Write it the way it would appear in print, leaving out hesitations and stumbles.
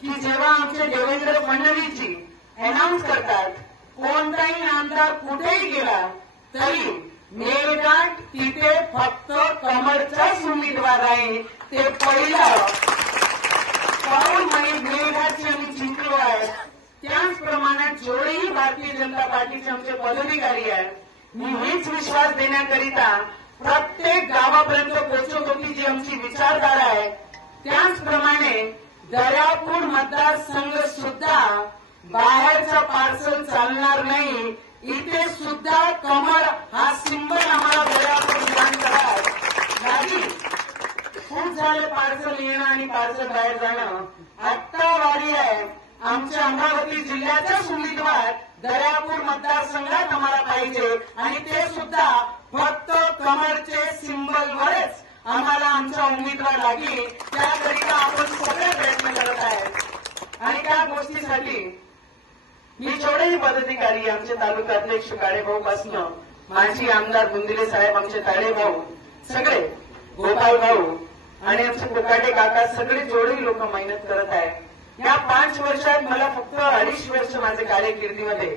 की जेव्हा आमचे देवेंद्र फडणवीसजी अनाउन्स करतात कोणताही आमदार कुठेही गेला तरी मेळघाट तिथे फक्त कमळचाच उमेदवार आहे, ते पहिलं पाऊल मेळघाटचे आम्ही जिंकलो आहे. त्याचप्रमाणे जेवढेही भारतीय जनता पार्टीचे आमचे पदाधिकारी आहेत, मी हेच विश्वास देण्याकरिता प्रत्येक गावापर्यंत पोहोचत होती जी आमची विचारधारा आहे. त्याचप्रमाणे दर्यापूर मतदारसंघ सुद्धा बाहेरचं पार्सल चालणार नाही, इथे सुद्धा कमळ हा सिंबल आम्हाला दर्यापूर विधानसभा लागली. खूप झालं पार्सल येणं आणि पार्सल बाहेर जाणं. आत्ता वारी आहे आमच्या अमरावती जिल्ह्याचाच उमेदवार दर्यापूर मतदारसंघात आम्हाला पाहिजे आणि ते सुद्धा फक्त कमळचे सिंबलवरच आम्हाला आमचा उमेदवार लागेल. त्याकरिता आपण सगळे प्रयत्न करत आहे आणि त्या गोष्टीसाठी मी जेवढेही पदाधिकारी आमचे तालुका अध्यक्ष काळेभाऊ पासून माजी आमदार बुंदिले साहेब, आमचे ताळेभाऊ, सगळे गोपाल भाऊ आणि आमचे कोकाटे काका, सगळे जेवढेही लोक मेहनत करत आहेत. या 5 वर्षात मला फक्त 2.5 वर्ष माझे कार्यकिर्दीमध्ये